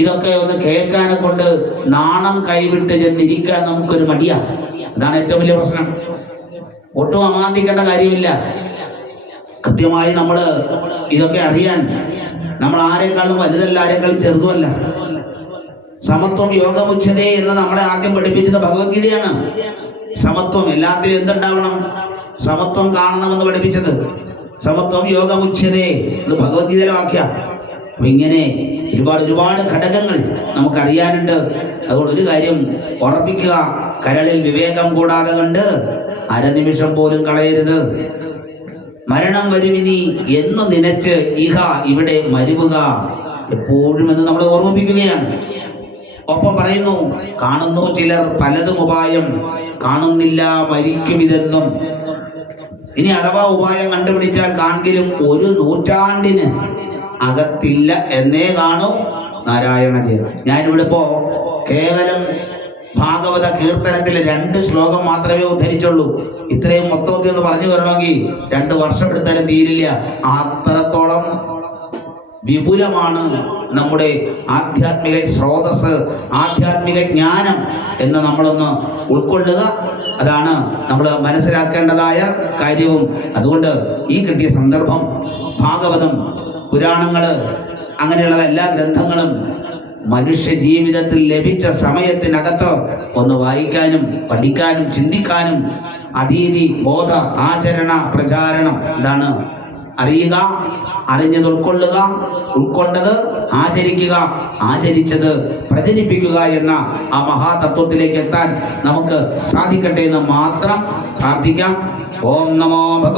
ഇതൊക്കെ ഒന്ന് കേൾക്കാനെ കൊണ്ട് നാണം കൈവിട്ട് ചെന്നിരിക്കാൻ നമുക്കൊരു മടിയാണ്. അതാണ് ഏറ്റവും വലിയ പ്രശ്നം. ഒട്ടും അമാന്തിക്കേണ്ട കാര്യമില്ല. കൃത്യമായി നമ്മൾ ഇതൊക്കെ അറിയാൻ നമ്മൾ ആരെക്കാളും വലുതല്ല, ആരെക്കാളും ചെറുതുമല്ല. സമത്വം യോഗമുച്ഛതേ എന്ന് നമ്മളെ ആദ്യം പഠിപ്പിച്ചത് ഭഗവത്ഗീതയാണ്. സമത്വം, എല്ലാത്തിലും എന്തുണ്ടാവണം? സമത്വം കാണണമെന്ന് പഠിപ്പിച്ചത്. സമത്വം യോഗമുച്യതേ, ഇത് ഭഗവത്ഗീതയിലെ വാക്യ. അപ്പൊ ഇങ്ങനെ ഒരുപാട് ഘടകങ്ങൾ നമുക്കറിയാനുണ്ട്. അതുകൊണ്ട് ഒരു കാര്യം ഉറപ്പിക്കുക, കരളിൽ വിവേകം കൂടാതെ കണ്ട് അരനിമിഷം പോലും കളയരുത്. മരണം വരുവിനി എന്ന് നനച്ച് ഇഹ ഇവിടെ മരുവുക എപ്പോഴും എന്ന് നമ്മളെ ഓർമ്മിപ്പിക്കുകയാണ്. ഒപ്പം പറയുന്നു, കാണുന്നു ചിലർ പലതും ഉപായം, കാണുന്നില്ല മരിക്കും ഇതെന്നും. ഇനി അഥവാ ഉപായം കണ്ടുപിടിച്ചാൽ കാണെങ്കിലും ഒരു നൂറ്റാണ്ടിന് അകത്തില്ല എന്നേ കാണൂ നാരായണജീർ. ഞാനിവിടെ ഇപ്പോ കേവലം ഭാഗവത കീർത്തനത്തിൽ 2 ശ്ലോകം മാത്രമേ ഉദ്ധരിച്ചുള്ളൂ. ഇത്രയും മൊത്തത്തിൽ ഒന്ന് പറഞ്ഞു വരണമെങ്കിൽ 2 വർഷം എടുത്താലും തീരില്ല. അത്രത്തോളം വിപുലമാണ് നമ്മുടെ ആധ്യാത്മിക സ്രോതസ്, ആധ്യാത്മിക ജ്ഞാനം എന്ന് നമ്മളൊന്ന് ഉൾക്കൊള്ളുക. അതാണ് നമ്മൾ മനസ്സിലാക്കേണ്ടതായ കാര്യവും. അതുകൊണ്ട് ഈ കിട്ടിയ സന്ദർഭം ഭാഗവതം, പുരാണങ്ങള്, അങ്ങനെയുള്ള എല്ലാ ഗ്രന്ഥങ്ങളും മനുഷ്യ ജീവിതത്തിൽ ലഭിച്ച സമയത്തിനകത്ത് ഒന്ന് വായിക്കാനും പഠിക്കാനും ചിന്തിക്കാനും, അതീതി ബോധ ആചരണ പ്രചാരണം, ഇതാണ് അറിയുക, അറിഞ്ഞത് ഉൾക്കൊള്ളുക, ഉൾക്കൊണ്ടത് ആചരിക്കുക, ആചരിച്ചത് പ്രചരിപ്പിക്കുക എന്ന ആ മഹാതത്വത്തിലേക്ക് എത്താൻ നമുക്ക് സാധിക്കട്ടെ എന്ന് മാത്രം പ്രാർത്ഥിക്കാം. ഓം നമോ ഭഗവതേ.